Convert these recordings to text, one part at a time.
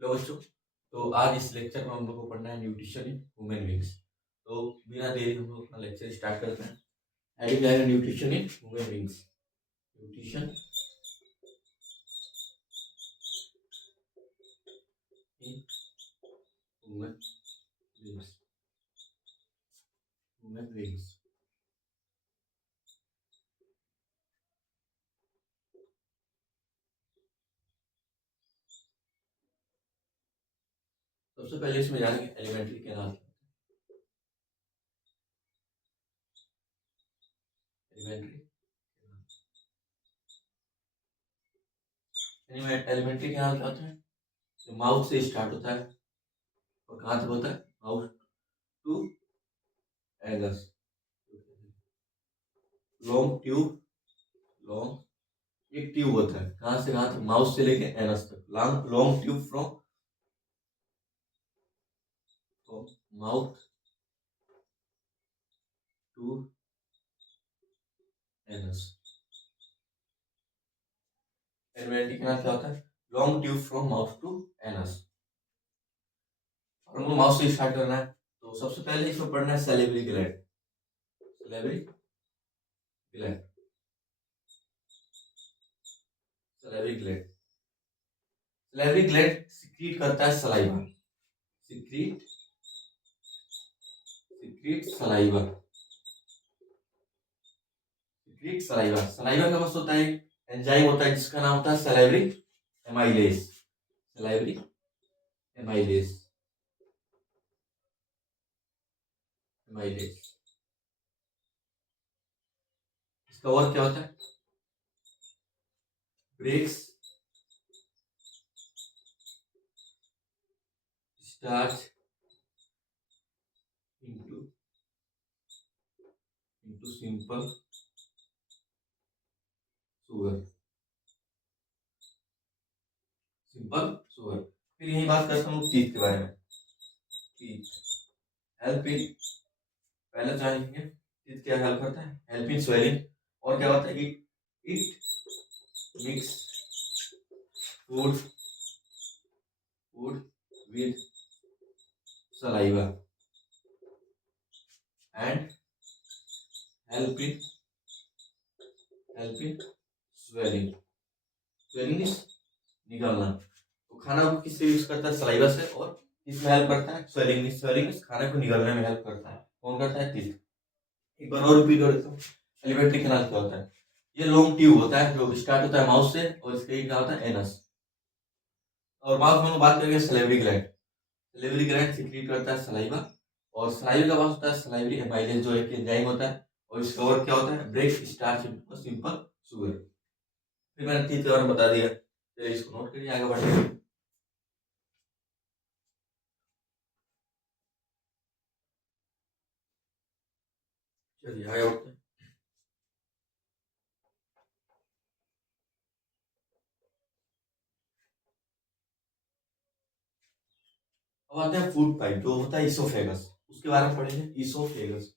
Hello बच्चों, तो आज इस लेक्चर में हम लोग को पढ़ना है न्यूट्रिशन इन ह्यूमन बींग्स। तो बिना देरी हम लोग अपना लेक्चर स्टार्ट करते हैं। हेडिंग आएगा nutrition in human beings. Nutrition in human beings. Human beings. सबसे पहले इसमें जानेंगे एलिमेंट्री के नाम। एलिमेंट्री के नाम क्या होता है? जो माउथ से स्टार्ट होता है और कहाँ तक होता है? Mouth to anus. Long tube. Long एक ट्यूब होता है, कहाँ से कहाँ तक? माउथ से लेके एनस तक। Long tube from mouth to anus. Alimentary का नाम क्या होता है? Long tube from mouth to anus. और हमको माउथ से स्टार्ट करना है, तो सबसे पहले इसमें पढ़ना है salivary gland. Salivary gland. Salivary gland. Salivary gland secrete करता है saliva. Secrete saliva. Secrete saliva. Saliva का बस होता है एंजाइम होता है जिसका नाम होता है salivary amylase. Salivary amylase. Amylase. इसका वर्क क्या होता है? Breaks starch into simple sugar। Simple sugar. फिर यही बात करता हूँ टीथ के बारे में। टीथ हेल्प इन, पहले जानेंगे टीथ क्या हेल्प करता है? Help in swelling. और क्या होता है कि it mix food with saliva and help in swallowing. Swelling is निकलना। तो खाना को किससे यूज करता है? सलाइवा से। और किसमें हेल्प करता है? स्वेलिंग। स्वेलिंग खाने को निकलने में हेल्प करता है। कौन करता है? टीथ। एक बार और रिपीट कर देता हूँ। एलिमेंट्री कैनाल क्या होता है? ये लॉन्ग ट्यूब होता है जो स्टार्ट होता है माउथ से और इसका क्या होता है? एनस। और माउथ में हम बात करेंगे salivary gland. Salivary gland secrete करता है सलाइवा। और सलाइवा का पास होता है सलाइवरी एमाइलेज जो एक एंजाइम होता है। और इसका वर्क क्या होता है? Break starch into simple sugar. फिर मैंने टीथ के बारे में बता दिया, तो इसको नोट करिए, आगे बढ़ेंगे। चलिए आगे बढ़ते हैं। अब आते हैं फूड पाइप जो होता है इसोफेगस। उसके बारे में पढ़ेंगे। इसोफेगस।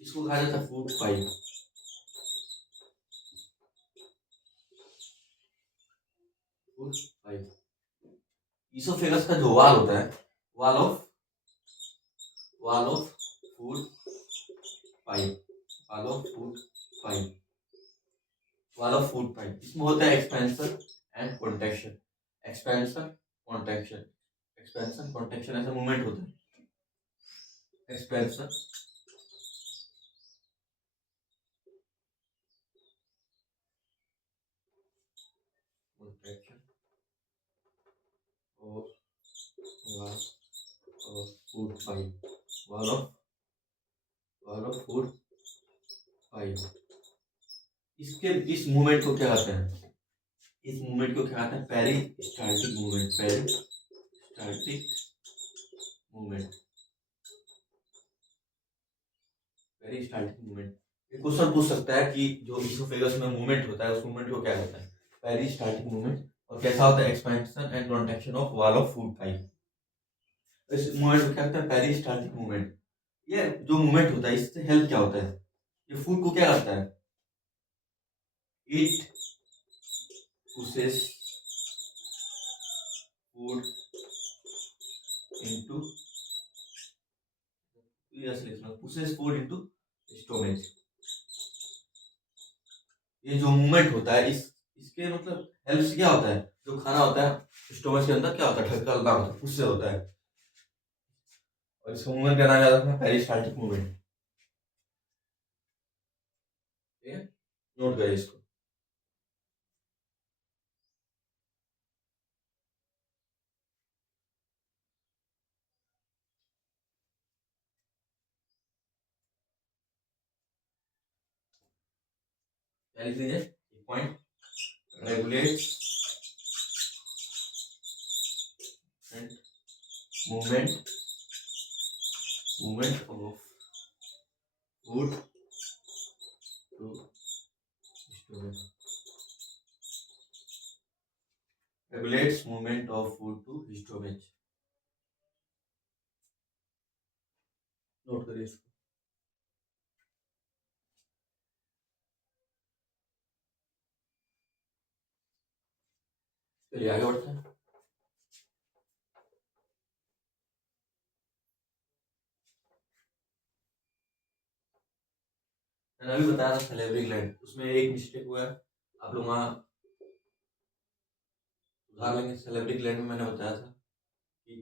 इसको कहा जाता है food pipe. Food pipe. Oesophagus का जो वाल होता है, wall of food pipe. Wall of food pipe. Wall of food pipe. इसमें होता है expansion and contraction. Expansion contraction. Expansion contraction ऐसा मूवमेंट होता है। Expansion contraction of wall of food pipe. Wall of food pipe. इसके इस movement को क्या कहते हैं? इस मूवमेंट को क्या कहते हैं? Peristaltic movement. Peristaltic movement. Peristaltic movement. एक क्वेश्चन पूछ सकता है कि जो इसोफेगस में मूवमेंट होता है उस मूवमेंट को क्या कहते हैं? Peristaltic movement. और कैसा होता है? Expansion and contraction of wall of food pipe. इस मूवमेंट को क्या कहते हैं? Peristaltic movement. ये जो मूवमेंट होता है इससे हेल्प क्या होता है? ये फूड को क्या करता है? इट पुशेस फूड इनटू, ऐसे लिखना, पुशेस फूड इनटू स्टोमेज। ये जो मूवमेंट होता है इसके मतलब हेल्प से क्या होता है, जो खाना होता है स्टोमच के अंदर क्या होता है, ढकलता होता है, उससे होता है। और इसको मूवमेंट का नाम याद रखना, पेरिस्टाल्टिक मूवमेंट। ठीक है, नोट करिए इसको। क्या लिख लीजिए point, regulates and movement of food to stomach, regulates movement of food to stomach। Note करिए इसको। चलिए आगे बढ़ते हैं। मैंने अभी बताया था सैलिवरी ग्लैंड, उसमें एक मिस्टेक हुआ है, आप लोग वहाँ सुधार लेंगे। सैलिवरी ग्लैंड में मैंने बताया था कि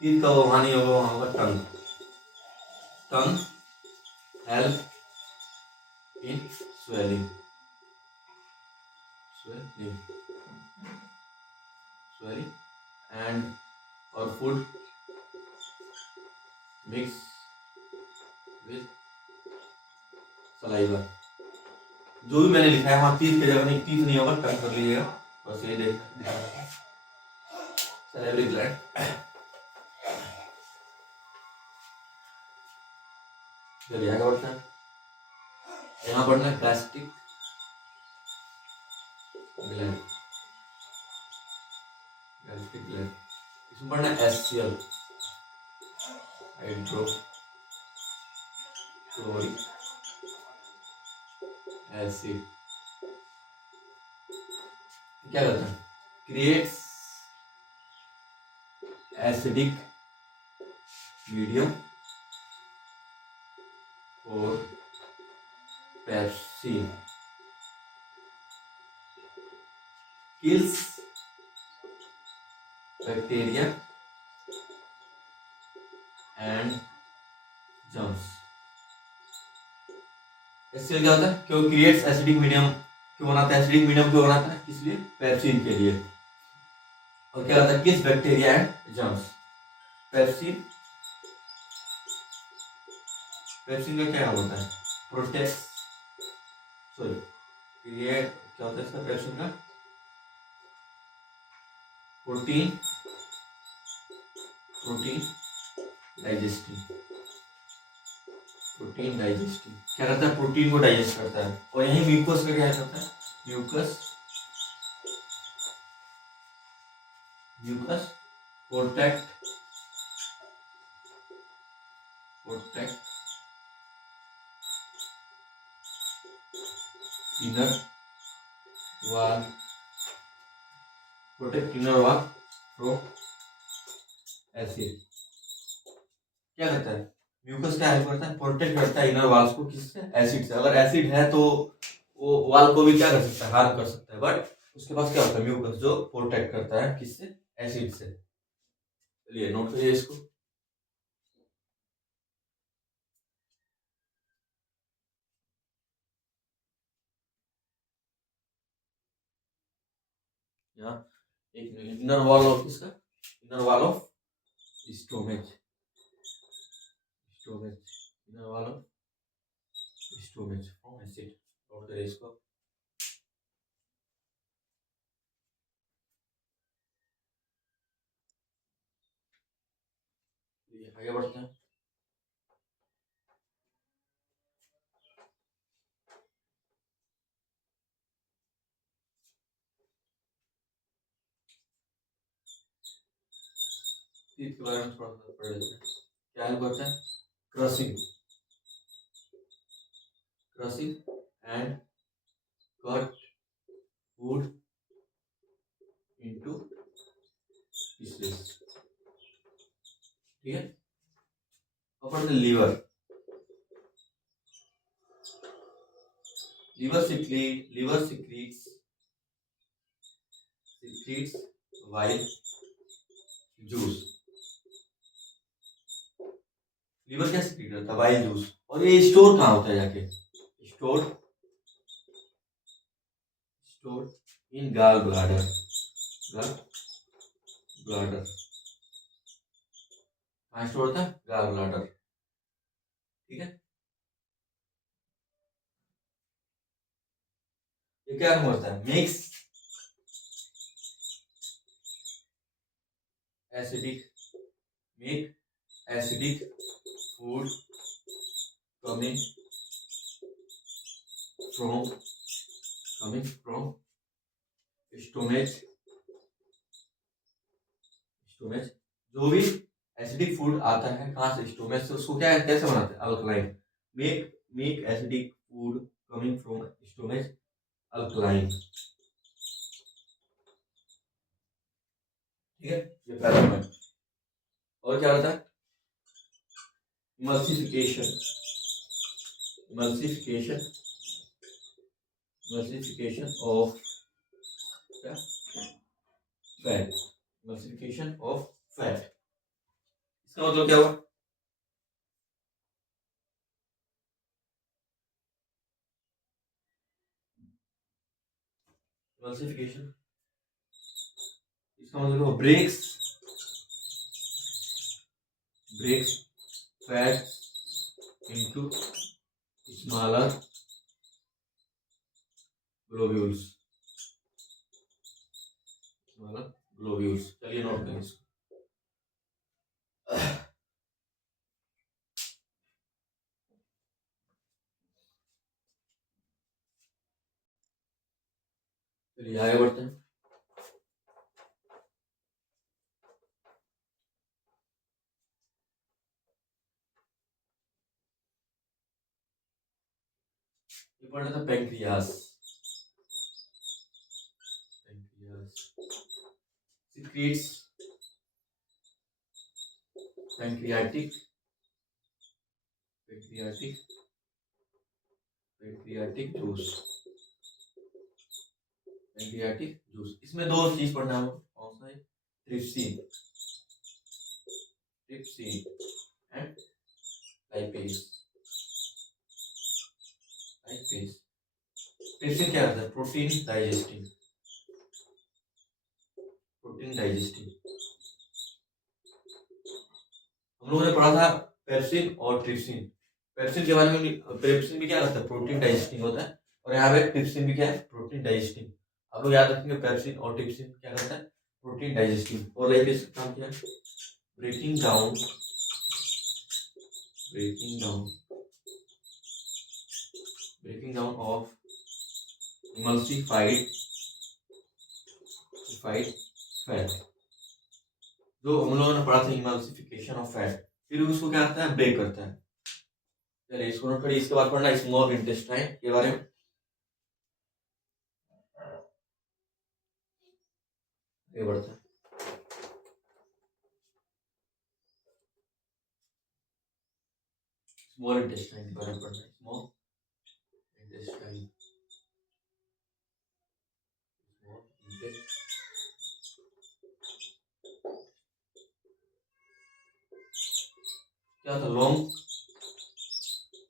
टीथ का वो वहाँ नहीं होगा, वहाँ होगा tongue. Tongue help in swallowing, swallowing and और फूड मिक्स विद सलाइवा। जो भी मैंने लिखा है वहाँ टीथ की जगह नहीं, टीथ नहीं होगा, टंग कर लीजिएगा, बस ये देखना सैलिवरी ग्लैंड। चलिए आगे बढ़ते हैं। यहाँ पढ़ना है गास्ट्रिक ग्लैंड, गास्ट्रिक ग्लैंड। इसमें पढ़ना है एससीएल, हाइड्रोक्लोरिक एसिड। क्या करता है? क्रिएट्स एसिडिक मीडियम और pepsin, kills bacteria and germs। SCL क्या होता है? क्यों क्रिएट्स एसिडिक मीडियम, क्यों बनाता है एसिडिक मीडियम, क्यों बनाता है? किस लिए? पेप्सिन के लिए। और क्या होता है? Kills bacteria and germs. Pepsin, pepsin का क्या काम होता है? प्रोटेक्ट, सॉरी क्रिएट, क्या होता है इसका पेप्सिन का? Protein, protein digesting, protein digesting. क्या करता है? प्रोटीन को डाइजेस्ट करता है। और यही म्यूकस का क्या करता है? Mucus, mucus protect, protect inner wall, protect inner wall from acid. क्या करता है? म्यूकस क्या हेल्प करता है? प्रोटेक्ट करता है इनर वॉल्स को, किससे? एसिड से। अगर एसिड है तो वो वॉल को भी क्या कर सकता है? हार्म कर सकता है, बट उसके पास क्या होता है? म्यूकस, जो प्रोटेक्ट करता है किससे? एसिड से। चलिए नोट करिए इसको। यहाँ एक इनर वॉल ऑफ किसका? Inner wall of stomach, stomach, inner wall of stomach from acid. Note करिए इसको। आगे बढ़ते हैं। टीथ के बारे में थोड़ा सा पढ़ लेते हैं। क्या हेल्प करता है? Crushing, crushing and cut food into pieces. ठीक है, ऊपर से liver, liver secretes bile juice. Liver क्या secrete करता है? bile juice. और ये स्टोर कहाँ होता है जाके? Store in gall bladder. कहाँ स्टोर होता है? gall bladder. ठीक है, ये क्या होता है? Mix acidic food coming from stomach. जो भी एसिडिक फूड आता है कहाँ से? स्टोमच से. उसको क्या कैसे बनाते हैं? Alkaline. Make acidic food coming from stomach alkaline. ठीक है, ये पहला पॉइंट. और क्या होता है? Emulsification of fat. Emulsification of fat, इसका मतलब क्या हुआ? इमल्सिफिकेशन, इसका मतलब breaks fat into smaller globules. चलिए नोट करें इसको. चलिए आगे बढ़ते हैं. ये पढ़ना था पैंक्रियास. secretes pancreatic juice. इसमें दो चीज पढ़ना है. कौन सा है? Trypsin and lipase. ट्रिप्सिन क्या करता है? Protein digesting. हम लोगों ने पढ़ा था पेप्सिन और ट्रिप्सिन. पेप्सिन के बारे में भी, पेप्सिन भी क्या करता है? प्रोटीन डाइजेस्टिंग होता है. और यहाँ पे ट्रिप्सिन भी क्या है? Protein digesting. आप लोग याद रखेंगे पेप्सिन और ट्रिप्सिन क्या करता है? Protein digesting. और लाइपेज का काम क्या है? Breaking down of emulsified fat. जो हम लोगों ने पढ़ा था emulsification ऑफ फैट, फिर उसको क्या करता है? ब्रेक करता है. चलिए इसको नोट करिए. इसके बाद पढ़ना स्मॉल इंटेस्टाइन के बारे में. ये बढ़ता है. स्मॉल इंटेस्टाइन के बारे में पढ़ना है. Small intestine. क्या था? Long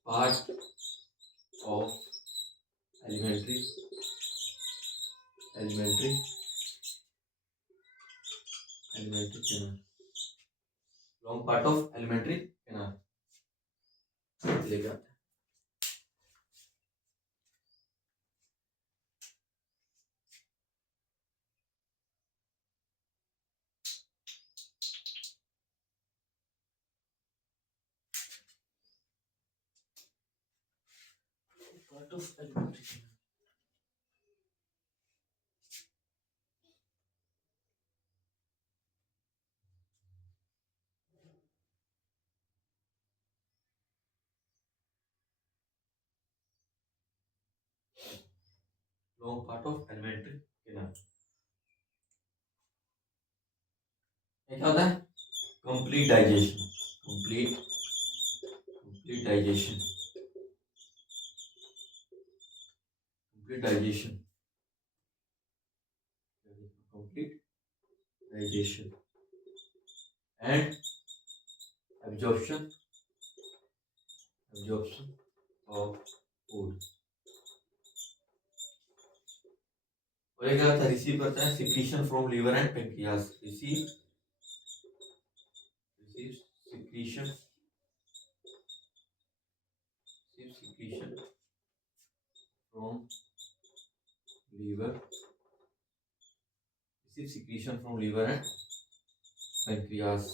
part of alimentary canal. Long part of alimentary canal लेके आते हैं. Part of alimentary canal. Long part of alimentary canal. क्या होता है? Complete digestion, complete digestion, complete digestion, complete digestion and absorption of food. और एक क्या था? रिसीव करता है secretion from liver and pancreas. Receive secretion from liver, receive secretion from liver and pancreas।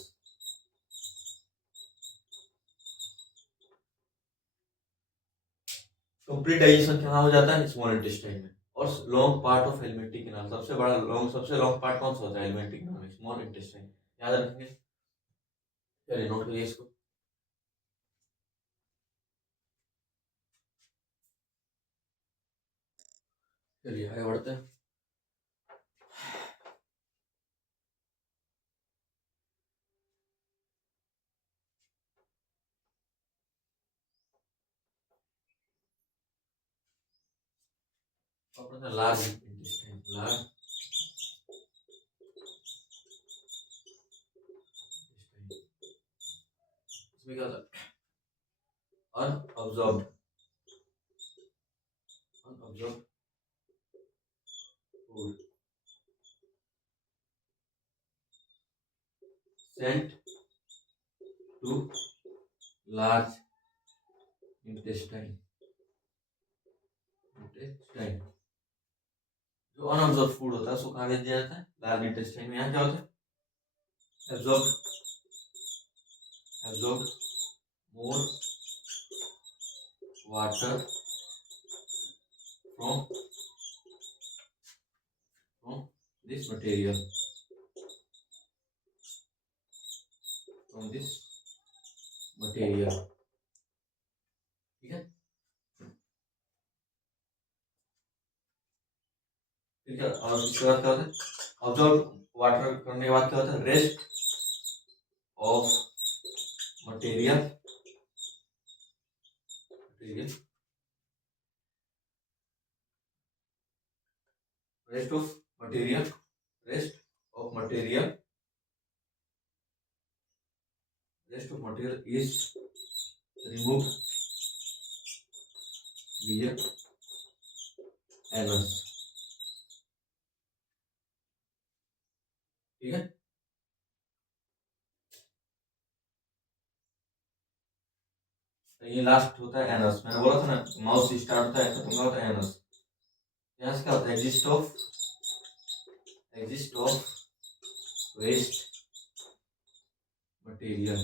Complete digestion कहाँ हो जाता है? स्मॉल इंटेस्टाइन में। और long part of alimentary canal, सबसे लॉन्ग पार्ट कौन सा होता है एलिमेंट्री कैनाल में? Small intestine. याद रखेंगे, चलिए नोट करिए इसको। चलिए आगे बढ़ते हैं। लार्ज इंटेस्टाइन, लार्ज इसमें क्या होता है? Unabsorbed food sent to large intestine। जो अनअब्जॉर्ब फूड होता है उसको कहाँ दे दिया जाता है? लार्ज इंटेस्टाइन में। यहाँ क्या होता है? Absorb more water from this material, ठीक है। ठीक है, और इसके बाद क्या होता है? ऑब्जॉर्व वाटर करने के बाद क्या होता है? Rest of material, rest of material is removed via anus, ठीक है। तो ये लास्ट होता है एनस। मैंने बोला था ना, माउथ से स्टार्ट होता है, खत्म होता है एनस। यहाँ से क्या होता है? Exist of waste material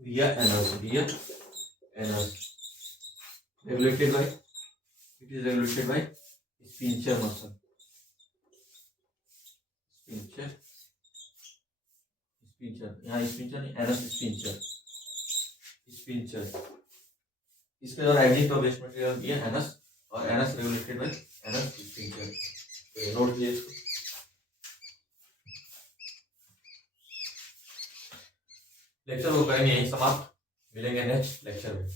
via anus, regulated by, it is regulated by sphincter muscle, sphincter, यहाँ स्पिंचर नहीं, एनस स्पिंचर। इसके द्वारा एग्जिट ऑफ वेस्ट मटेरियल भी है एनस, और anus regulated by anus sphincter. Note कीजिए इसको। लेक्चर को करेंगे यहीं समाप्त, मिलेंगे नेक्स्ट लेक्चर में।